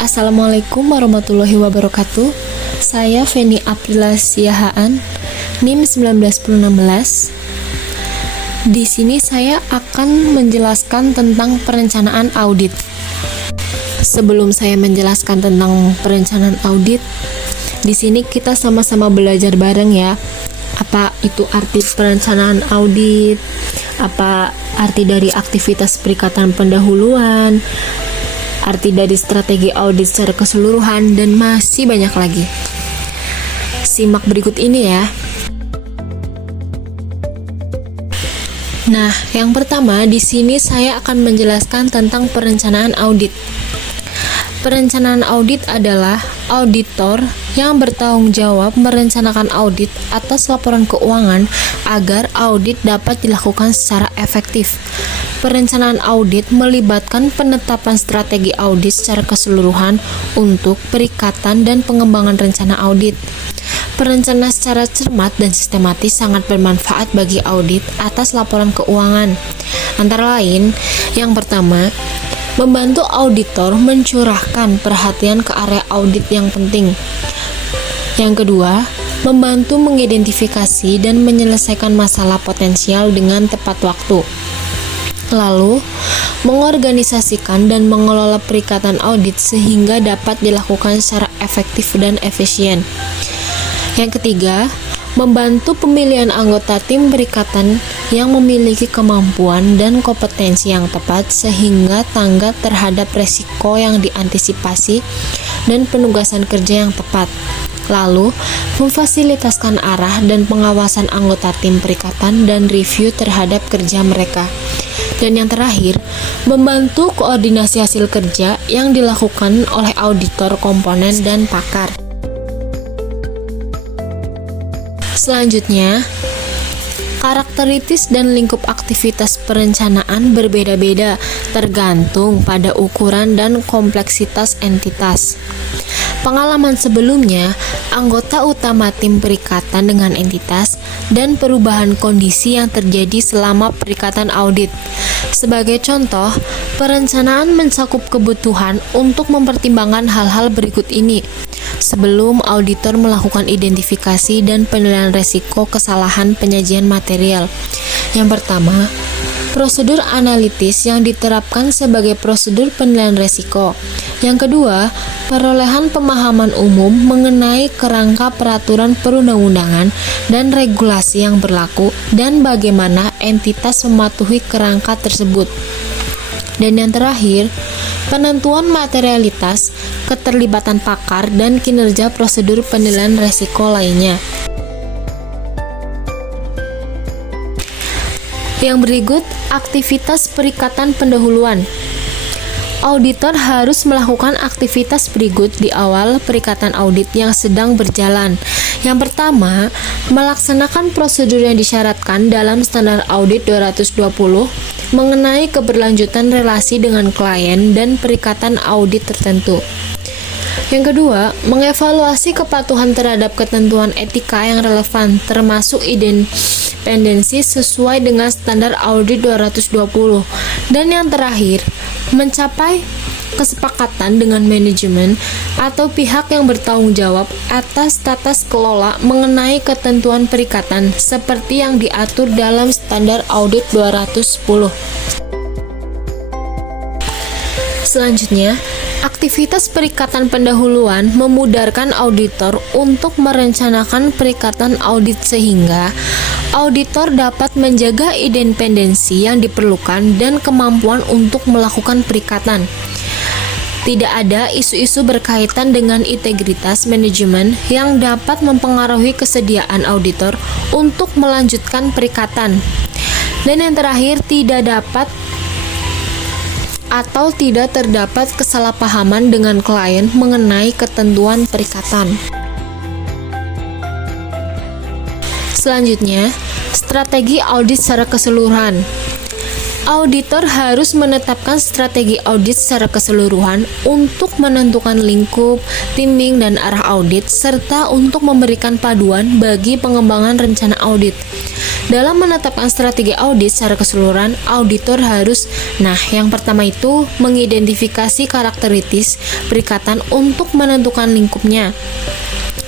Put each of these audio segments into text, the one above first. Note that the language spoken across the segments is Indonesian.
Assalamualaikum warahmatullahi wabarakatuh. Saya Feni Aprila Siahaan, NIM 19016. Di sini saya akan menjelaskan tentang perencanaan audit. Sebelum saya menjelaskan tentang perencanaan audit, di sini kita sama-sama belajar bareng ya. Apa itu arti perencanaan audit? Apa arti dari aktivitas perikatan pendahuluan? Arti dari strategi audit secara keseluruhan, dan masih banyak lagi. Simak berikut ini ya. Nah, yang pertama di sini saya akan menjelaskan tentang perencanaan audit. Perencanaan audit adalah auditor yang bertanggung jawab merencanakan audit atas laporan keuangan agar audit dapat dilakukan secara efektif. Perencanaan audit melibatkan penetapan strategi audit secara keseluruhan untuk perikatan dan pengembangan rencana audit. Perencanaan secara cermat dan sistematis sangat bermanfaat bagi audit atas laporan keuangan. Antara lain, yang pertama, membantu auditor mencurahkan perhatian ke area audit yang penting. Yang kedua, membantu mengidentifikasi dan menyelesaikan masalah potensial dengan tepat waktu. Lalu, mengorganisasikan dan mengelola perikatan audit sehingga dapat dilakukan secara efektif dan efisien. Yang ketiga, membantu pemilihan anggota tim perikatan yang memiliki kemampuan dan kompetensi yang tepat sehingga tanggap terhadap resiko yang diantisipasi dan penugasan kerja yang tepat. Lalu, memfasilitasikan arah dan pengawasan anggota tim perikatan dan review terhadap kerja mereka. Dan yang terakhir, membantu koordinasi hasil kerja yang dilakukan oleh auditor komponen dan pakar. Selanjutnya, karakteristik dan lingkup aktivitas perencanaan berbeda-beda tergantung pada ukuran dan kompleksitas entitas. Pengalaman sebelumnya, anggota utama tim perikatan dengan entitas, dan perubahan kondisi yang terjadi selama perikatan audit. Sebagai contoh, perencanaan mencakup kebutuhan untuk mempertimbangkan hal-hal berikut ini sebelum auditor melakukan identifikasi dan penilaian risiko kesalahan penyajian material. Yang pertama, prosedur analitis yang diterapkan sebagai prosedur penilaian risiko. Yang kedua, perolehan pemahaman umum mengenai kerangka peraturan perundang-undangan dan regulasi yang berlaku dan bagaimana entitas mematuhi kerangka tersebut. Dan yang terakhir, penentuan materialitas, keterlibatan pakar, dan kinerja prosedur penilaian risiko lainnya. Yang berikut, aktivitas perikatan pendahuluan. Auditor harus melakukan aktivitas berikut di awal perikatan audit yang sedang berjalan. Yang pertama, melaksanakan prosedur yang disyaratkan dalam standar audit 220 mengenai keberlanjutan relasi dengan klien dan perikatan audit tertentu. Yang kedua, mengevaluasi kepatuhan terhadap ketentuan etika yang relevan, termasuk independensi sesuai dengan standar audit 220. Dan yang terakhir, mencapai kesepakatan dengan manajemen atau pihak yang bertanggung jawab atas tata kelola mengenai ketentuan perikatan seperti yang diatur dalam standar audit 210. Selanjutnya, aktivitas perikatan pendahuluan memudahkan auditor untuk merencanakan perikatan audit sehingga auditor dapat menjaga independensi yang diperlukan dan kemampuan untuk melakukan perikatan. Tidak ada isu-isu berkaitan dengan integritas manajemen yang dapat mempengaruhi kesediaan auditor untuk melanjutkan perikatan. Dan yang terakhir, tidak terdapat kesalahpahaman dengan klien mengenai ketentuan perikatan. . Selanjutnya, strategi audit secara keseluruhan. Auditor harus menetapkan strategi audit secara keseluruhan untuk menentukan lingkup, timing, dan arah audit, serta untuk memberikan paduan bagi pengembangan rencana audit. Dalam menetapkan strategi audit secara keseluruhan, auditor harus, yang pertama itu mengidentifikasi karakteristik perikatan untuk menentukan lingkupnya.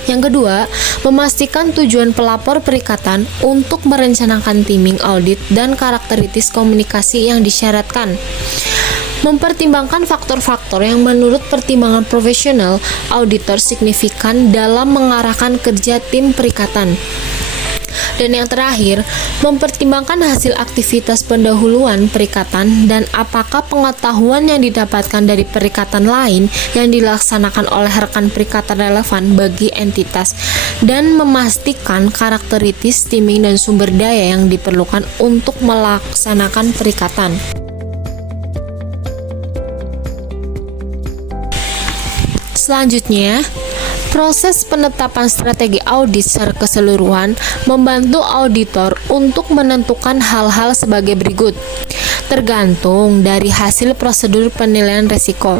Yang kedua, memastikan tujuan pelapor perikatan untuk merencanakan timing audit dan karakteristik komunikasi yang disyaratkan. Mempertimbangkan faktor-faktor yang menurut pertimbangan profesional auditor signifikan dalam mengarahkan kerja tim perikatan. Dan yang terakhir, mempertimbangkan hasil aktivitas pendahuluan perikatan dan apakah pengetahuan yang didapatkan dari perikatan lain yang dilaksanakan oleh rekan perikatan relevan bagi entitas, dan memastikan karakteristik timing dan sumber daya yang diperlukan untuk melaksanakan perikatan. Selanjutnya, proses penetapan strategi audit secara keseluruhan membantu auditor untuk menentukan hal-hal sebagai berikut, tergantung dari hasil prosedur penilaian risiko.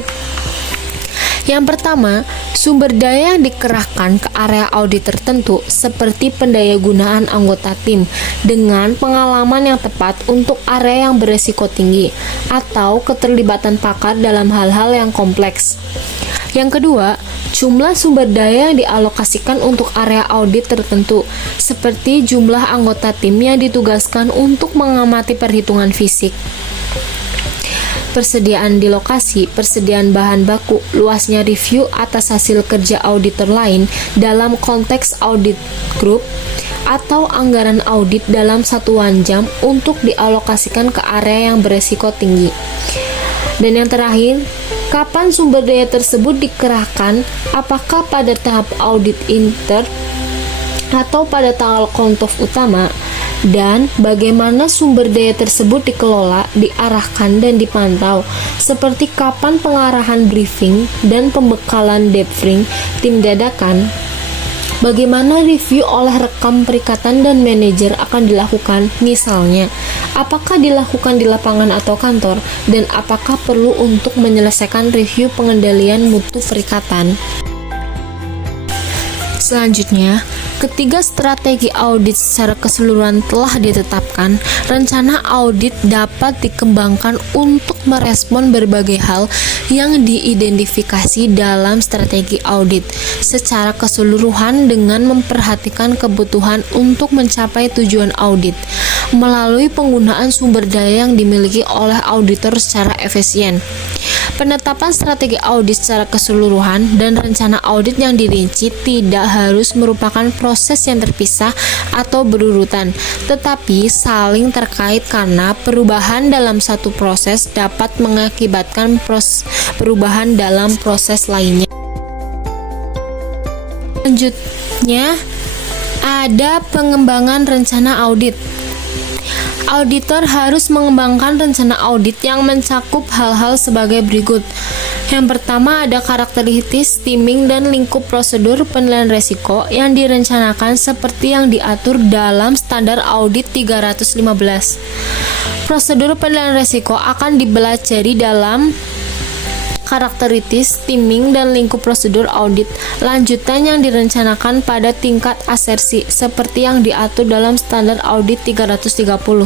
Yang pertama, sumber daya yang dikerahkan ke area audit tertentu seperti pendayagunaan anggota tim dengan pengalaman yang tepat untuk area yang beresiko tinggi atau keterlibatan pakar dalam hal-hal yang kompleks. Yang kedua, jumlah sumber daya yang dialokasikan untuk area audit tertentu, seperti jumlah anggota tim yang ditugaskan untuk mengamati perhitungan fisik, persediaan di lokasi, persediaan bahan baku, luasnya review atas hasil kerja auditor lain dalam konteks audit group, atau anggaran audit dalam satuan jam untuk dialokasikan ke area yang beresiko tinggi. Dan yang terakhir, kapan sumber daya tersebut dikerahkan, apakah pada tahap audit intern atau pada tanggal cut-off utama, dan bagaimana sumber daya tersebut dikelola, diarahkan, dan dipantau, seperti kapan pengarahan briefing dan pembekalan debriefing tim dadakan. Bagaimana review oleh rekam perikatan dan manajer akan dilakukan, misalnya, apakah dilakukan di lapangan atau kantor, dan apakah perlu untuk menyelesaikan review pengendalian mutu perikatan. Selanjutnya, ketika strategi audit secara keseluruhan telah ditetapkan, rencana audit dapat dikembangkan untuk merespon berbagai hal yang diidentifikasi dalam strategi audit secara keseluruhan dengan memperhatikan kebutuhan untuk mencapai tujuan audit melalui penggunaan sumber daya yang dimiliki oleh auditor secara efisien. Penetapan strategi audit secara keseluruhan dan rencana audit yang dirinci tidak harus merupakan proses yang terpisah atau berurutan, tetapi saling terkait karena perubahan dalam satu proses dapat mengakibatkan perubahan dalam proses lainnya. Selanjutnya, ada pengembangan rencana audit. Auditor harus mengembangkan rencana audit yang mencakup hal-hal sebagai berikut. Yang pertama, ada karakteristik, timing, dan lingkup prosedur penilaian risiko yang direncanakan seperti yang diatur dalam standar audit 315. Prosedur penilaian risiko akan dipelajari dalam karakteristik, timing, dan lingkup prosedur audit lanjutan yang direncanakan pada tingkat asersi seperti yang diatur dalam standar audit 330.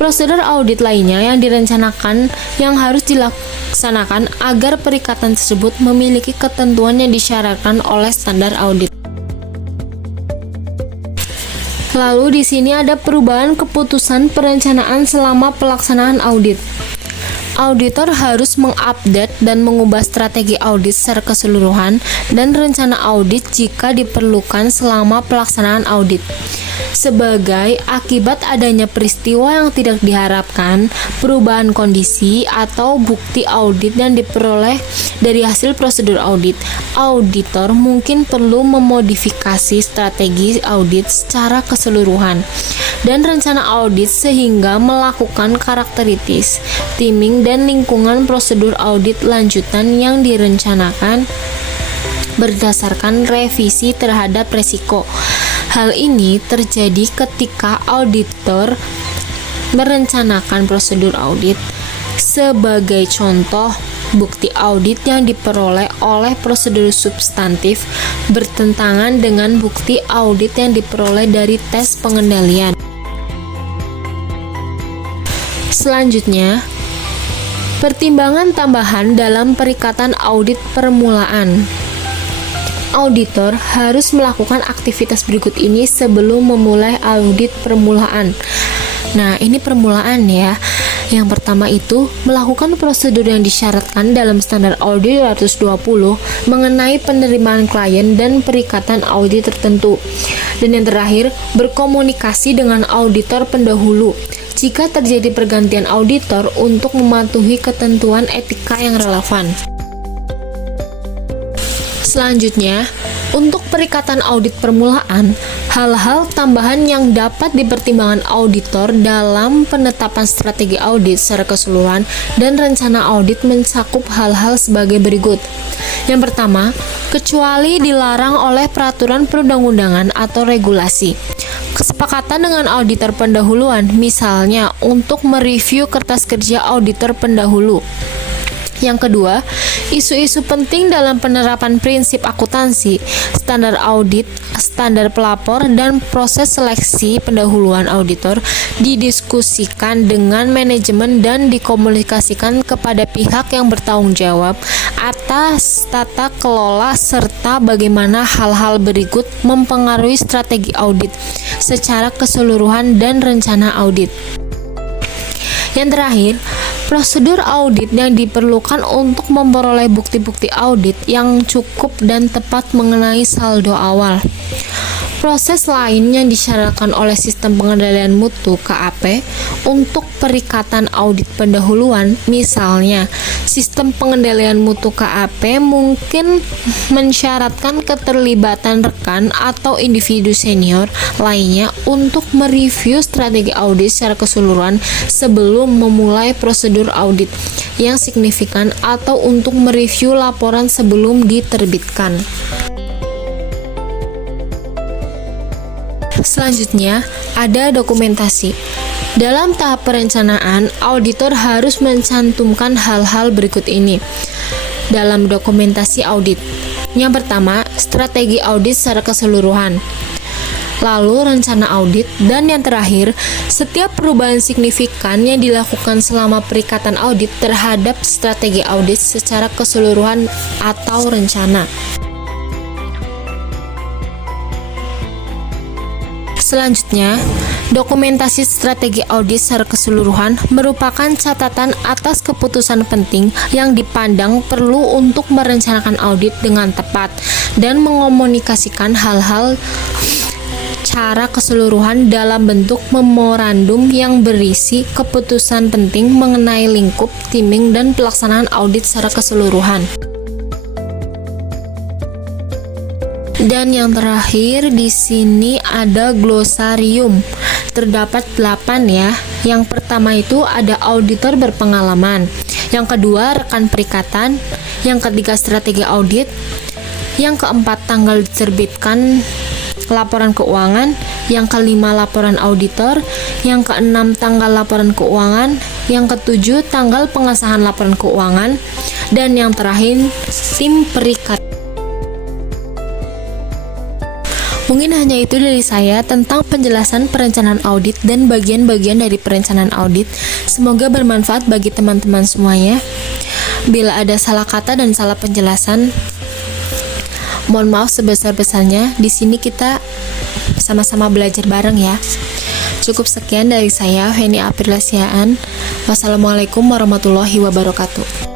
Prosedur audit lainnya yang direncanakan yang harus dilaksanakan agar perikatan tersebut memiliki ketentuan yang disyaratkan oleh standar audit. Lalu di sini ada perubahan keputusan perencanaan selama pelaksanaan audit. Auditor harus mengupdate dan mengubah strategi audit secara keseluruhan dan rencana audit jika diperlukan selama pelaksanaan audit. Sebagai akibat adanya peristiwa yang tidak diharapkan, perubahan kondisi atau bukti audit yang diperoleh dari hasil prosedur audit, auditor mungkin perlu memodifikasi strategi audit secara keseluruhan dan rencana audit sehingga melakukan karakteristik, timing, dan lingkungan prosedur audit lanjutan yang direncanakan berdasarkan revisi terhadap resiko. Hal ini terjadi ketika auditor merencanakan prosedur audit. Sebagai contoh, bukti audit yang diperoleh oleh prosedur substantif bertentangan dengan bukti audit yang diperoleh dari tes pengendalian. Selanjutnya, pertimbangan tambahan dalam perikatan audit permulaan. Auditor harus melakukan aktivitas berikut ini sebelum memulai audit permulaan. Nah, ini permulaan ya. Yang pertama itu, melakukan prosedur yang disyaratkan dalam standar audit 220 mengenai penerimaan klien dan perikatan audit tertentu. Dan yang terakhir, berkomunikasi dengan auditor pendahulu jika terjadi pergantian auditor untuk mematuhi ketentuan etika yang relevan. Selanjutnya, untuk perikatan audit permulaan, hal-hal tambahan yang dapat dipertimbangkan auditor dalam penetapan strategi audit secara keseluruhan dan rencana audit mencakup hal-hal sebagai berikut. Yang pertama, kecuali dilarang oleh peraturan perundang-undangan atau regulasi. Kesepakatan dengan auditor pendahuluan, misalnya untuk mereview kertas kerja auditor pendahulu. Yang kedua, isu-isu penting dalam penerapan prinsip akuntansi, standar audit, standar pelapor, dan proses seleksi pendahuluan auditor didiskusikan dengan manajemen dan dikomunikasikan kepada pihak yang bertanggung jawab atas tata kelola serta bagaimana hal-hal berikut mempengaruhi strategi audit secara keseluruhan dan rencana audit. Yang terakhir, prosedur audit yang diperlukan untuk memperoleh bukti-bukti audit yang cukup dan tepat mengenai saldo awal. Proses lain yang disyaratkan oleh sistem pengendalian mutu KAP untuk perikatan audit pendahuluan, misalnya sistem pengendalian mutu KAP mungkin mensyaratkan keterlibatan rekan atau individu senior lainnya untuk mereview strategi audit secara keseluruhan sebelum memulai prosedur audit yang signifikan atau untuk mereview laporan sebelum diterbitkan. Selanjutnya, ada dokumentasi. Dalam tahap perencanaan, auditor harus mencantumkan hal-hal berikut ini dalam dokumentasi audit. Yang pertama, strategi audit secara keseluruhan. Lalu rencana audit, dan yang terakhir, setiap perubahan signifikan yang dilakukan selama perikatan audit terhadap strategi audit secara keseluruhan atau rencana. Selanjutnya, dokumentasi strategi audit secara keseluruhan merupakan catatan atas keputusan penting yang dipandang perlu untuk merencanakan audit dengan tepat dan mengomunikasikan hal-hal cara keseluruhan dalam bentuk memorandum yang berisi keputusan penting mengenai lingkup, timing, dan pelaksanaan audit secara keseluruhan. Dan yang terakhir di sini ada glosarium. Terdapat 8 ya. Yang pertama itu ada auditor berpengalaman. Yang kedua rekan perikatan. Yang ketiga strategi audit. Yang keempat tanggal diterbitkan laporan keuangan. Yang kelima laporan auditor. Yang keenam tanggal laporan keuangan. Yang ketujuh tanggal pengesahan laporan keuangan. Dan yang terakhir tim perikat. Mungkin hanya itu dari saya tentang penjelasan perencanaan audit dan bagian-bagian dari perencanaan audit. Semoga bermanfaat bagi teman-teman semuanya. Bila ada salah kata dan salah penjelasan, mohon maaf sebesar-besarnya. Di sini kita sama-sama belajar bareng ya. Cukup sekian dari saya, Feni Aprilasiaan. Wassalamualaikum warahmatullahi wabarakatuh.